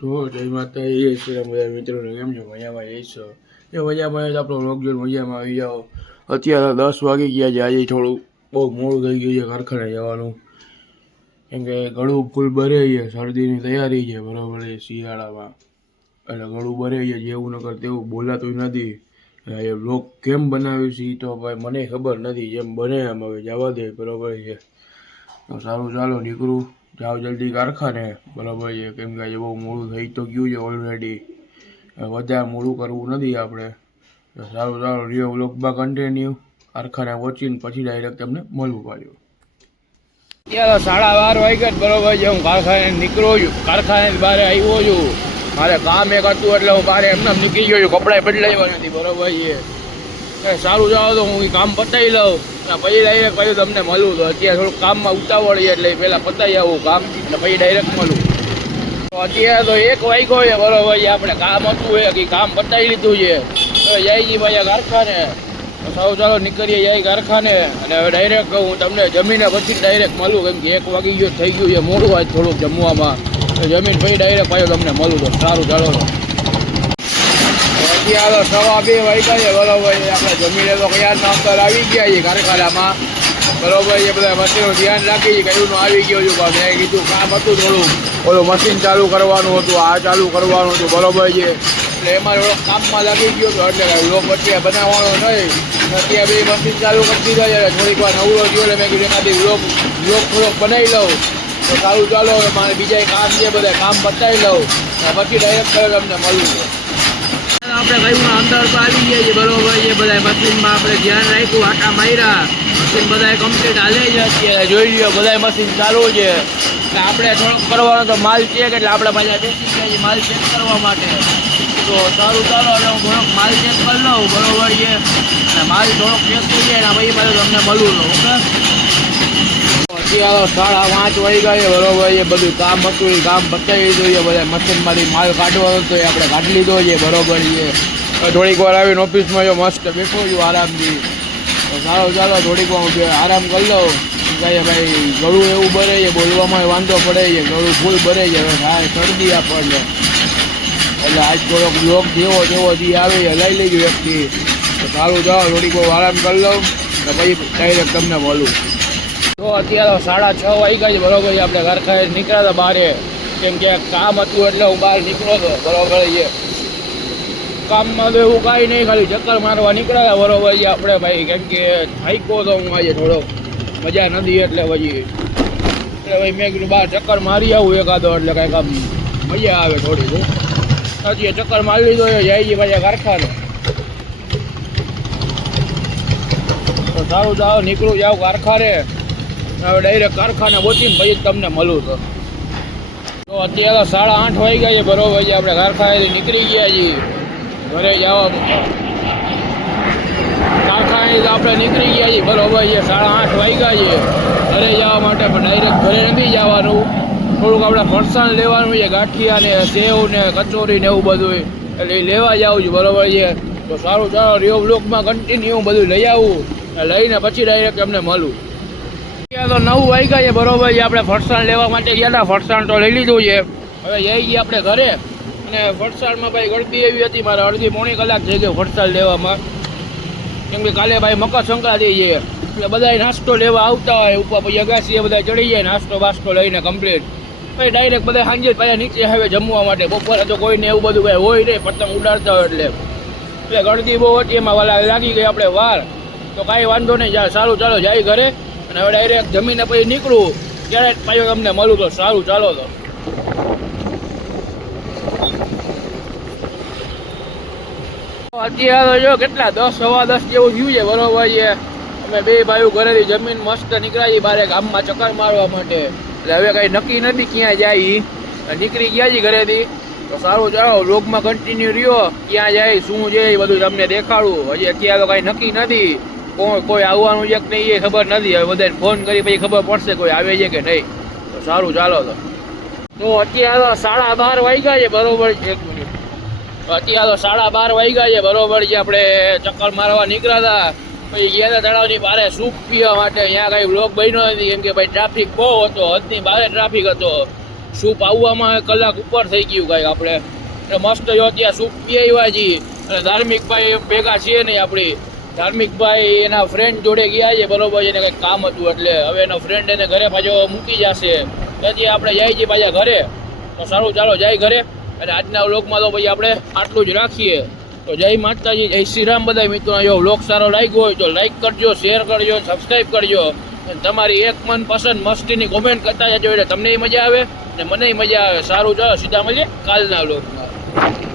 તો જય માતા એ શ્રી રામ બધા મિત્રોને, કેમ છો? મજામાં જઈશો એ મજામાં તો આપણો રોગ જોઈને મજામાં આવી જાઓ. અત્યારે દસ વાગી ગયા છે, આજે થોડું બહુ મોડું થઈ ગયું છે, કારખાને જવાનું. કેમ કે ગળું ફૂલ ભરે છે, શરદીની તૈયારી છે, બરાબર છે, શિયાળામાં. એટલે ગળું ભરે છે, જેવું નકર તેવું બોલાતું નથી. એ લોક કેમ બનાવ્યું છે તો ભાઈ મને ખબર નથી, જેમ બને એમ હવે જવા દે, બરાબર છે. તો સારું, ચાલો, નીકળું. જાઓ જલ્દી કારખાને. બરાબર છે. કેમ કે આજે બહુ મોડું થઈ તો ગયું છે ઓલરેડી વધારે મોડું કરવું નથી આપણે. સારું સારું. રિયો વ્લોગમાં કન્ટિન્યુ કારખાને પહોંચીને પછી ડાયરેક્ટ તમને મળવું પાડ્યું. અત્યારે સાડા બાર વાગ્યા બરોબર છે. હું કારખાને નીકળ્યો છું. કારખાને બહાર આવ્યો છું. મારે કામ એક હતું એટલે હું બહાર એમને નીકળી ગયો છું. કપડાં બદલાવ્યા નથી. બરોબર છે. સારું જાઓ તો હું એ કામ પતાવી લઉં. પછી ડાયરેક્ટ પછી તમને મળું. તો અત્યારે થોડુંક કામમાં ઉતાવળ છે એટલે પહેલાં પતાવી આવું કામ અને પછી ડાયરેક્ટ મળું. તો અત્યારે તો એક વાગ્યો છે બરોબર આપણે કામ હતું એ કામ પતાવી લીધું છે. તો જયજી ભાઈ કારખાને. સૌ ચાલો નીકળીએ જાય કારખાને. અને હવે ડાયરેક્ટ હું તમને જમીને પછી ડાયરેક્ટ મળું. કેમ કે એક વાગી ગયો થઈ ગયું છે. મોડું આજ થોડુંક જમવામાં. જમીન પછી ડાયરેક્ટ પાછો તમને મળું. તો સારું, ચાલો. તો અત્યારે સવા બે વાગ્યા છે, બરોબર છે. આપણે જમીને તો કયારના અંદર આવી ગયા છીએ કારખાનામાં. બરોબર છે બધા મશીનનું ધ્યાન રાખી છે, કયું આવી ગયો છું, પણ મેં કીધું કામ હતું થોડું. ઓલું મશીન ચાલુ કરવાનું હતું, આ ચાલુ કરવાનું હતું, બરોબર છે. એટલે એમાં થોડો કામમાં લાગી ગયો હતો, એટલે લોક અત્યારે બનાવવાનો નહીં. અત્યારે બે મશીન ચાલુ કરી દીધા છે, થોડીક વાર નવરો થયો એટલે મેં કીધું એમાંથી લોક લોક થોડોક બનાવી લઉં. તો સારું ચાલો મારે બીજા કામ છે બધા કામ પતાવી લઉં. પછી ડાયરેક્ટ તમને મળવું છે આપણે ભાઈમાં અંદર તો આવી ગયા છે બરોબર છે બધા મશીનમાં આપણે ધ્યાન રાખ્યું આટા માર્યા મશીન બધા કમ્પ્લીટ હાલે જ અત્યારે, જોઈ લ્યો બધા મશીન ચાલુ છે. એટલે આપણે થોડોક કરવાનો તો માલ ચેક એટલે આપણે પાછા બેસી ગયા છીએ માલ ચેક કરવા માટે. તો સારું, ચાલો એટલે હું થોડોક માલ ચેક કરી લઉં, બરોબર છે. અને માલ થોડોક ચેક થઈ જાય ને પછી પાછું તમને મળવું લઉં ઓકે? અત્યારે સાડા પાંચ વાગી ગયા છે બરોબર છે બધું કામ હતું, એ કામ પતાવી દીધું છે બધા મશીનમાંથી માલ કાઢવાનો હતો, એ આપણે કાઢી લીધો છે, બરોબર છે હવે થોડીક વાર આવીને ઓફિસમાં જો મસ્ત બેઠો છું, આરામથી. તો સારું ચાલો, થોડીક વાર હું બે આરામ કરી લઉં. કાંઈ ભાઈ, ગળું એવું ભરે છે, બોલવામાં વાંધો પડે છે, ગળું ફૂલ ભરે છે, હવે થાય શરદી આપણને. એટલે આજ થોડોક યોગ જેવો જેવો દી આવે છે લઈ લેજો વ્યક્તિ તો સારું જાઓ થોડીક વાર આરામ કરી લઉં, તો પછી ડાયરેક્ટ તમને મળું તો અત્યારે સાડા છ વાગ્યા છે બરોબર આપણે કારખાને નીકળ્યા હતા બહાર કેમ કે કામ હતું એટલે હું બહાર નીકળ્યો હતો, બરોબર છે. કામમાં તો એવું કાંઈ નહીં, ખાલી ચક્કર મારવા નીકળ્યા હતા, બરોબર છે. આપણે ભાઈ, કેમ કે થાક્યો તો હું આજે થોડોક મજા નથી એટલે પછી. એટલે ભાઈ મેં કીધું બહાર ચક્કર મારી આવું એકાદો, એટલે કાંઈક આમ મજા આવે થોડી હજી ચક્કર મારી લીધો જાય પાછા કારખાને તો સારું જાઓ નીકળું જાઓ કારખાને હવે ડાયરેક્ટ કારખાને પહોંચીને પછી તમને મળું તો. તો અત્યારે સાડા આઠ વાગ્યા છે, બરોબર છે આપણે કારખાનેથી નીકળી ગયા છીએ. ઘરે જવા કારખાનેથી આપણે નીકળી ગયા છીએ, બરોબર છે સાડા આઠ વાગ્યા છે. ઘરે જવા માટે પણ ડાયરેક્ટ ઘરે નથી જવાનું. થોડુંક આપણે ફરસાણ લેવાનું છે, ગાંઠિયા ને સેવ ને કચોરી ને એવું બધું એટલે એ લેવા જાવું છું, બરોબર છે તો સારું ચાલો રિયો બ્લોકમાં કન્ટિન્યુ બધું લઈ આવું. લઈને પછી ડાયરેક્ટ એમને મળું. તો નવ વાગ્યા છે, બરોબર છે, આપણે ફરસાણ લેવા માટે ગયા હતા, ફરસાણ તો લઈ લીધું છે. હવે જઈ ગયા આપણે ઘરે. અને ફરસાણમાં ભાઈ ગળદી એવી હતી, મારે અડધી પોણી કલાક થઈ ગયો ફરસાણ લેવામાં. કેમ કે કાલે ભાઈ મકર સંક્રાંતિ છે, એટલે બધા નાસ્તો લેવા આવતા હોય, ઉપર પછી અગાસીએ બધા ચડી જાય, નાસ્તો બાસ્તો લઈને કમ્પ્લીટ પછી ડાયરેક્ટ બધા સાંજે પાછા નીચે આવે જમવા માટે. બપોરે તો કોઈને એવું બધું કાંઈ હોય નહીં, પતંગ ઉડાડતા હોય એટલે. એટલે ગળદી બહુ હતી, એમાં વાલા લાગી ગઈ આપણે વાર. તો કાંઈ વાંધો નહીં સારું, ચાલો, જાય ઘરે. અને હવે ડાયરેક્ટ જમીને પછી નીકળું. ત્યારે પાછો તમને મળું તો સારું, ચાલો તો. અત્યારે જો કેટલા, દસ, સવા દસ જેવું થયું છે બરોબર છે. અમે બે ભાઈઓ ઘરેથી જમીન મસ્ત નીકળ્યા છીએ બારે ગામમાં ચક્કર મારવા માટે. એટલે હવે કઈ નક્કી નથી ક્યાં જાય નીકળી ગયા છીએ ઘરેથી. તો સારું, ચાલો લોગમાં કન્ટિન્યુ રહ્યો. ક્યાં જાય, શું એ બધું તમને દેખાડું. હજી અત્યારે કઈ નક્કી નથી. કોઈ કોઈ આવવાનું છે કે નહીં, એ ખબર નથી. હવે બધાને ફોન કરી પછી ખબર પડશે કોઈ આવે છે કે નહીં. તો સારું, ચાલો તો. તો અત્યારે સાડા બાર વાગ્યા છે, બરોબર એક મિનિટ. અત્યારે સાડા બાર વાગ્યા છે, બરોબર છે, આપણે ચક્કર મારવા નીકળ્યા હતા. પછી ગયા હતા તળાવની બારે સૂપ પીવા માટે. અહીંયા કાંઈ બ્લોક બન્યો નથી, કેમ કે ભાઈ ટ્રાફિક બહુ હતો. હદની બારે ટ્રાફિક હતો. સૂપ આવવામાં કલાક ઉપર થઈ ગયું કાંઈક આપણે. એટલે મસ્ત જો ત્યાં સૂપ પી આવ્યા છીએ. અને ધાર્મિક ભાઈ ભેગા છીએ નહીં આપણી. ધાર્મિક ભાઈ એના ફ્રેન્ડ જોડે ગયા છે, બરોબર, એને કંઈક કામ હતું એટલે હવે એનો ફ્રેન્ડ એને ઘરે પાછો મૂકી જશે. તેથી આપણે જાય છીએ પાછા ઘરે. તો સારું, ચાલો, જાય ઘરે. અને આજના વ્લોગમાં તો પછી આપણે આટલું જ રાખીએ. તો જય માતાજી, જય શ્રી રામ બધા મિત્રો. જો વ્લોગ સારો લાગ્યો હોય તો લાઈક કરજો શેર કરજો સબસ્ક્રાઈબ કરજો. અને તમારી એક મન પસંદ મસ્તીની કોમેન્ટ કરતા જજો એટલે તમને મજા આવે અને મને મજા આવે. સારું, ચાલો, સીધા મળીએ કાલના વ્લોગમાં.